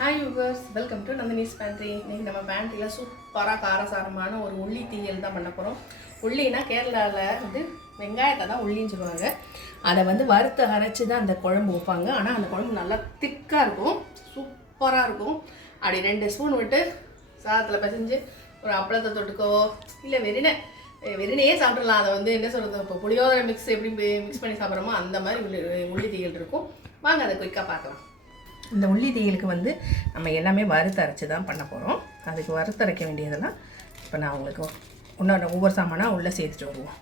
Hi yours welcome to Nandini's pantry இன்னைக்கு நம்ம பேண்ட்ரியில் சூப்பராக காரசாரமான ஒரு உள்ளி தீயல் தான் பண்ண போகிறோம் உள்ளினா கேரளாவில் வந்து வெங்காயத்தை தான் உள்ளின்னு சொல்லுவாங்க. அதை வந்து வறுத்து அரைச்சி தான் அந்த குழம்பு வைப்பாங்க. ஆனால் அந்த குழம்பு நல்லா திக்காக இருக்கும். சூப்பராக இருக்கும். அப்படி ரெண்டு ஸ்பூன் விட்டு சாதத்தில் பிசைஞ்சு ஒரு அப்பளத்தை தொட்டுக்கோ இல்லை வெறினை வெறினையே சாப்பிட்றலாம் அதை வந்து என்ன சொல்கிறது இப்போ புளியோதரை மிக்ஸ் எப்படி மிக்ஸ் பண்ணி சாப்பிட்றோமோ அந்த மாதிரி உள்ளி உள்ளி தீயல் இருக்கும். வாங்க அதை குயிக்காக பார்க்கலாம். இந்த உள்ளி தீயலுக்கு வந்து நம்ம எல்லாமே வறுத்து அரைச்சி தான் பண்ண போகிறோம் அதுக்கு வறுத்து அரைக்க வேண்டியதெல்லாம் இப்போ நான் உங்களுக்கு இன்னொரு ஒவ்வொரு சாமானாக உள்ளே சேர்த்துட்டு வருவோம்.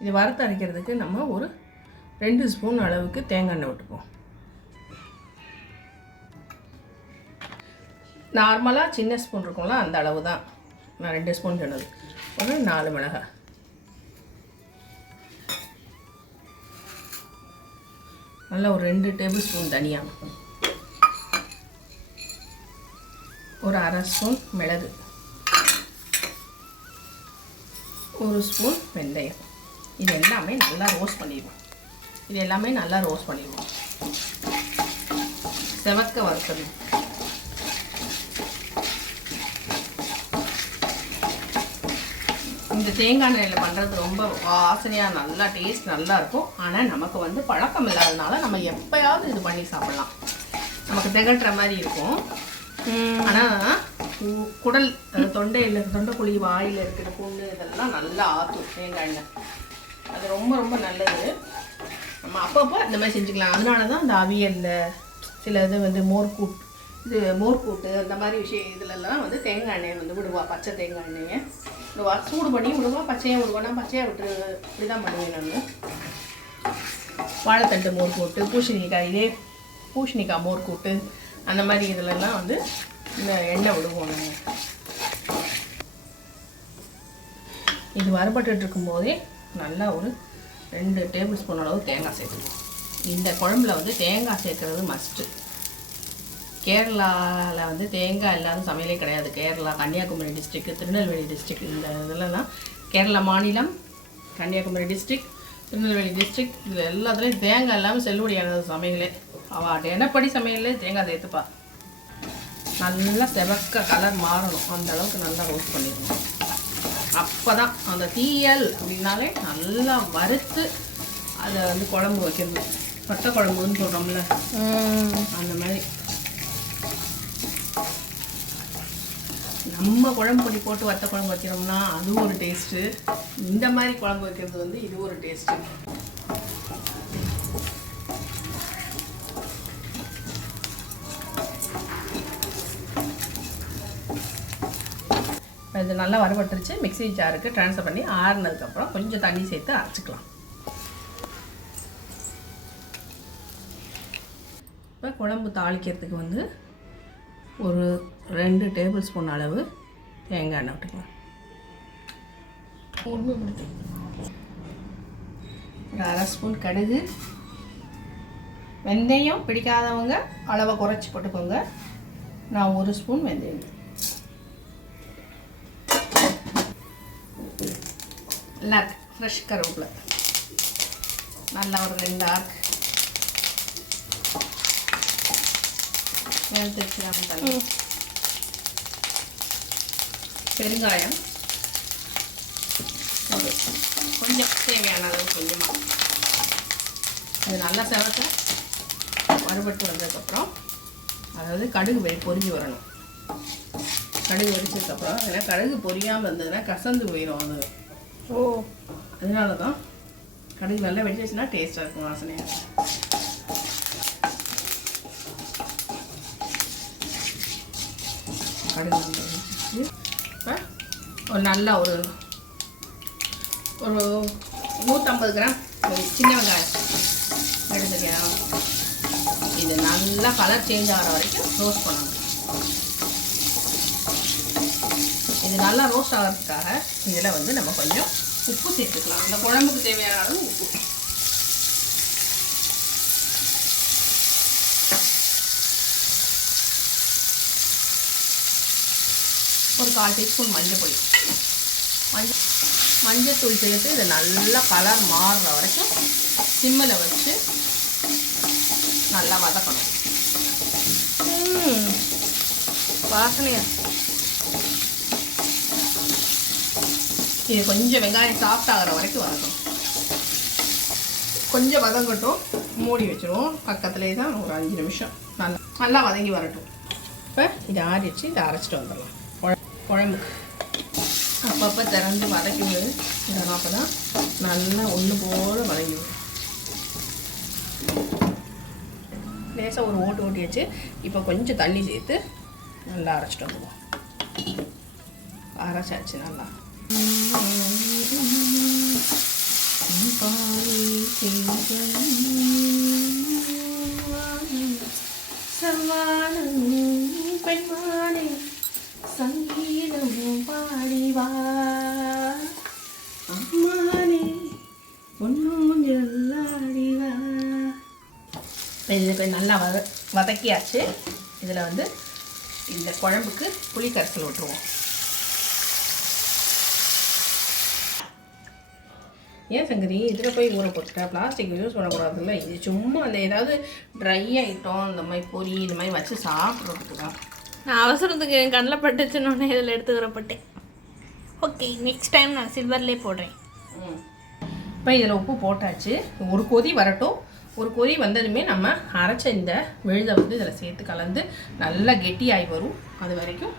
இது வறுத்து அரைக்கிறதுக்கு நம்ம ஒரு ரெண்டு ஸ்பூன் அளவுக்கு தேங்காய் எண்ணெய் விட்டுப்போம் நார்மலாக சின்ன ஸ்பூன் இருக்கும்ல அந்த அளவு தான் நான் ரெண்டு ஸ்பூன் சொன்னது. ஒரு நாலு மிளகாய். நல்லா ஒரு ரெண்டு டேபிள் ஸ்பூன் தனியாக ஒரு அரை ஸ்பூன் மிளகு. ஒரு ஸ்பூன் வெந்தயம். இது எல்லாமே நல்லா ரோஸ்ட் பண்ணிடுவோம். இது எல்லாமே நல்லா ரோஸ்ட் பண்ணிடுவோம். செவக்க வறுக்கணும் இந்த தேங்காய் எண்ணெயில் பண்ணுறது ரொம்ப வாசனையாக நல்லா டேஸ்ட் நல்லா இருக்கும். ஆனால் நமக்கு வந்து பழக்கம் இல்லாததுனால நம்ம எப்போயாவது இது பண்ணி சாப்பிட்லாம். நமக்கு திகட்டுற மாதிரி இருக்கும். ஆனால் குடல் அது தொண்டையில் தொண்டைக்குழி வாயில் இருக்கிற புண்ணு இதெல்லாம் நல்லா ஆற்றும் தேங்காய் எண்ணெய் அது ரொம்ப ரொம்ப நல்லது. நம்ம அப்பப்போ இந்த மாதிரி செஞ்சுக்கலாம். அதனால தான் அந்த அவியலில் சில இது வந்து மோர்கூட் இது மோர்கூட்டு அந்த மாதிரி விஷயம் இதுலலாம் வந்து தேங்காய் எண்ணெயை வந்து விடுவா பச்சை தேங்காய் எண்ணெயை. விடுவா சூடு பண்ணி விடுவா பச்சையாக விடுவா. நான் பச்சையாக விட்டு இப்படி தான் பண்ணுவேன் நான். வாழைத்தண்டு மோர் கூட்டு பூசணிக்காய் இதே பூசணிக்காய் மோர் கூட்டு அந்த மாதிரி இதுலலாம் வந்து இந்த எண்ணெய் விடுவோம் நாங்கள் இது வறுபட்டு இருக்கும்போதே நல்லா ஒரு ரெண்டு டேபிள் ஸ்பூன் அளவு தேங்காய் சேர்த்துக்குவோம் இந்த குழம்புல வந்து தேங்காய் சேர்க்குறது மஸ்ட்டு கேரளாவில் வந்து தேங்காய் இல்லாத சமையலே கிடையாது. கேரளா கன்னியாகுமரி டிஸ்ட்ரிக் திருநெல்வேலி டிஸ்ட்ரிக் இந்த இதெல்லாம் கேரளா மாநிலம் கன்னியாகுமரி டிஸ்ட்ரிக் திருநெல்வேலி டிஸ்ட்ரிக் இது எல்லாத்துலேயும் தேங்காய் இல்லாமல் செல்லுபடியானது சமையலே. அவள் தினப்படி சமையல்லே தேங்காய் சேர்த்துப்பா நல்லா செவக்க கலர் மாறணும். அந்த அளவுக்கு நல்லா ரோஸ்ட் பண்ணிடணும் அப்போ தான் அந்த தீயல் அப்படின்னாலே நல்லா வறுத்து அதை வந்து குழம்பு வைக்கணும். பட்டை குழம்புன்னு சொல்கிறோம்ல அந்த மாதிரி. நம்ம குழம்பு பொடி போட்டு வத்த குழம்பு வைக்கிறோம்னா அது ஒரு டேஸ்ட்டு இந்த மாதிரி குழம்பு வைக்கிறது வந்து இது ஒரு டேஸ்ட்டு இது நல்லா வரப்பட்டுருச்சு மிக்ஸி ஜாருக்கு ட்ரான்ஸ்ஃபர் பண்ணி ஆறுனதுக்கப்புறம் கொஞ்சம் தண்ணி சேர்த்து அரைச்சிக்கலாம். இப்போ குழம்பு தாளிக்கிறதுக்கு வந்து ஒரு ரெண்டு டேபிள் ஸ்பூன் அளவு தேங்காய் எண்ணெய் விட்டுக்கலாம். ஒரு அரை ஸ்பூன் கடுகு. வெந்தயம் பிடிக்காதவங்க அளவை குறைச்சி போட்டுக்கோங்க. நான் ஒரு ஸ்பூன் வெந்தயம். லாக் ஃப்ரெஷ் கருவேப்பிலை. நல்லா ஒரு ரெண்டு ஆர்க் வெளுத்துச்சு பெருங்காயம். கொஞ்சம் தேவையான அளவு கொஞ்சமாக அது நல்லா செவக்க வறுபட்டு வந்ததுக்கப்புறம் அதாவது கடுகு பொரிஞ்சு வரணும். கடுகு வெடிச்சதுக்கப்புறம் ஏன்னா கடுகு பொரியாமல் இருந்ததுன்னா கசந்து போயிடும் அது. ஓ. அதனால தான் கடுகு நல்லா வெடிச்சிச்சுன்னா டேஸ்ட்டாக இருக்கும் வாசனையாக கடுகு இப்போ ஒரு நல்லா ஒரு ஒரு நூற்றம்பது கிராம் சின்ன வெங்காயம் எடுத்துக்கலாம் இது நல்லா கலர் சேஞ்ச் ஆகிற வரைக்கும் ரோஸ்ட் பண்ணணும். இது நல்லா ரோஸ்ட் ஆகிறதுக்காக இதில் வந்து நம்ம கொஞ்சம் உப்பு சேர்த்துக்கலாம். அந்த குழம்புக்கு தேவையான அளவு உப்பு. ஒரு கால் டீஸ்பூன் மஞ்சள் பொடி. மஞ்சள் மஞ்சத்தூள் சேர்த்து இதை நல்லா கலர் மாறுற வரைக்கும் சிம்மில் வச்சு நல்லா வதக்கணும். வாசனையா? இது கொஞ்சம் வெங்காயம் சாஃப்ட் ஆகிற வரைக்கும் வதக்கணும். கொஞ்சம் வதங்கட்டும் மூடி வச்சிருவோம். பக்கத்துலேயே தான் ஒரு அஞ்சு நிமிஷம். நல்லா நல்லா வதங்கி வரட்டும். இப்போ இதை ஆறிச்சு இதை அரைச்சிட்டு வந்துடலாம். குழ- குழம்புக்கு அப்பப்போ திறந்து வதக்கி விடு இதெல்லாம் அப்போ தான் நல்லா ஒன்று போல் வதங்கி லேசாக ஒரு ஓட்டு ஓட்டி வச்சு இப்போ கொஞ்சம் தண்ணி சேர்த்து நல்லா அரைச்சிட்டு வந்துடுவோம். அரைச்சாச்சு நல்லா. பெண்மானே சங்கீதமும் இது நல்லா வத வதக்கியாச்சு. இதில் வந்து இந்த குழம்புக்கு புளி கரைசல் விட்டுருவோம் ஏன் சங்கரி? இதில் போய் ஊற போட்டுட்டா? பிளாஸ்டிக் யூஸ் பண்ணக்கூடாதுல்ல. இது சும்மா அந்த ஏதாவது ட்ரை ஐட்டம் இந்த மாதிரி பொரி இந்த மாதிரி வச்சு சாப்பிட்றதுக்கு தான். நான் அவசரத்துக்கு என் கண்ணில் பட்டுச்சுன்னு இதில் எடுத்துக்கிறப்பட்டேன் ஓகே நெக்ஸ்ட் டைம் நான் சில்வர்லேயே போடுறேன். இப்போ இதில் உப்பு போட்டாச்சு. ஒரு கொதி வரட்டும். ஒரு கொதி வந்ததுமே நம்ம அரைச்ச இந்த விழுதை வந்து இதில் சேர்த்து கலந்து நல்லா கெட்டியாகி வரும். அது வரைக்கும்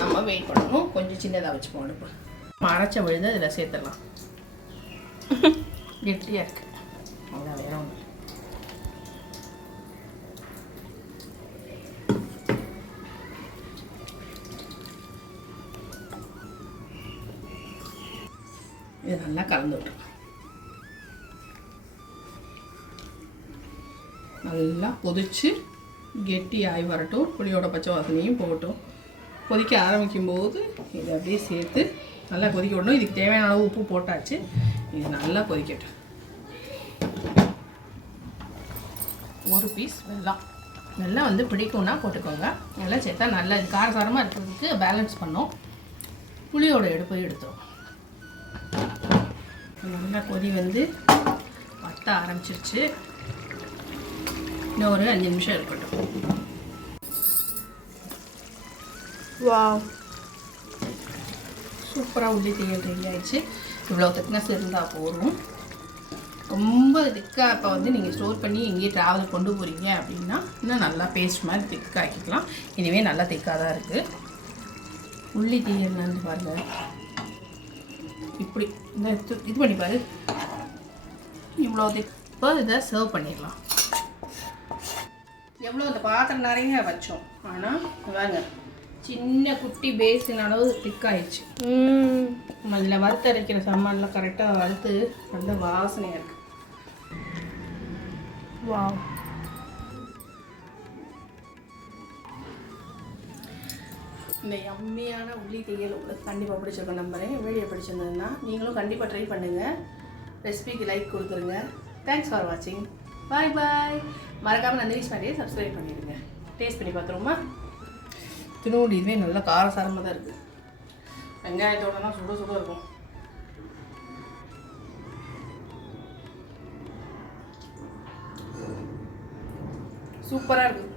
நம்ம வெயிட் பண்ணணும். கொஞ்சம் சின்னதாக வச்சுப்போம் அடுப்பு. நம்ம அரைச்ச விழுதை இதில் சேர்த்துடலாம். கெட்டியாக இருக்கு. அதான் வேற ஒன்று இது நல்லா கலந்து விட்டுருலாம் நல்லா கொதிச்சு கெட்டி ஆகி வரட்டும். புளியோட பச்சை வாசனையும் போகட்டும். கொதிக்க ஆரம்பிக்கும் போது இதை அப்படியே சேர்த்து நல்லா கொதிக்க விடணும். இதுக்கு தேவையான அளவு உப்பு போட்டாச்சு. இது நல்லா கொதிக்கட்டும். ஒரு பீஸ் வெள்ளம் வெள்ளம் வந்து பிடிக்கும்னா போட்டுக்கோங்க. நல்லா சேர்த்தா நல்லா இது காரசாரமாக இருக்கிறதுக்கு பேலன்ஸ் பண்ணோம். புளியோட எடுப்பை எடுத்துரும். நல்லா கொதி வந்து வத்த ஆரம்பிச்சிருச்சு. இன்னும் ஒரு அஞ்சு நிமிஷம் இருக்கட்டும். வாவ் சூப்பராக உள்ளி தீயல் ரெடி ஆயிடுச்சு. இவ்வளோ திக்னஸ் இருந்தால் போதும். ரொம்ப திக்காக இப்போ வந்து நீங்கள் ஸ்டோர் பண்ணி எங்கேயும் ட்ராவல் கொண்டு போகிறீங்க அப்படின்னா இன்னும் நல்லா பேஸ்ட் மாதிரி திக்காக்கிக்கலாம் இனிமே நல்லா திக்காக தான் இருக்குது உள்ளி தீயல் வந்து பாருங்க. இப்படி இந்த இது- பண்ணி பாரு. இவ்வளோ இப்போ இதை சர்வ் பண்ணிடலாம். எவ்வளோ இந்த பாத்திரம் நிறைய வச்சோம். ஆனால் வாங்க சின்ன குட்டி பேஸின் அளவு திக்காயிடுச்சு ம். அதில் வறுத்தரைக்கிற சாமான்லாம் கரெக்டாக வறுத்து நல்ல வாசனையாக இருக்குது வாவ். இந்த எம்மியான உள்ளி தேயல் உங்களுக்கு கண்டிப்பாக பிடிச்சிருக்கும் நம்புறேன் வீடியோ பிடிச்சிருந்ததுன்னா நீங்களும் கண்டிப்பாக ட்ரை பண்ணுங்கள் ரெசிபிக்கு லைக் கொடுத்துருங்க. தேங்க்ஸ் ஃபார் வாட்சிங் பாய் பாய் மறக்காமல் நந்தினிஸ் மாதிரியே சப்ஸ்கிரைப் பண்ணிடுங்க. டேஸ்ட் பண்ணி பார்த்துருமா திருநூறு இதுவே நல்லா காரசாரமாக தான் இருக்குது வெங்காயத்தோடலாம் சுட சுட இருக்கும். சூப்பராக இருக்குது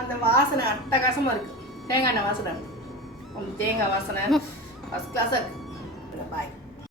அந்த வாசனை அட்டகாசமாக இருக்குது தேங்காய் எண்ணெய் வாசனை. தேங்காய் வாசனை. ஃபஸ்ட் கிளாஸாக இருக்குது பாய்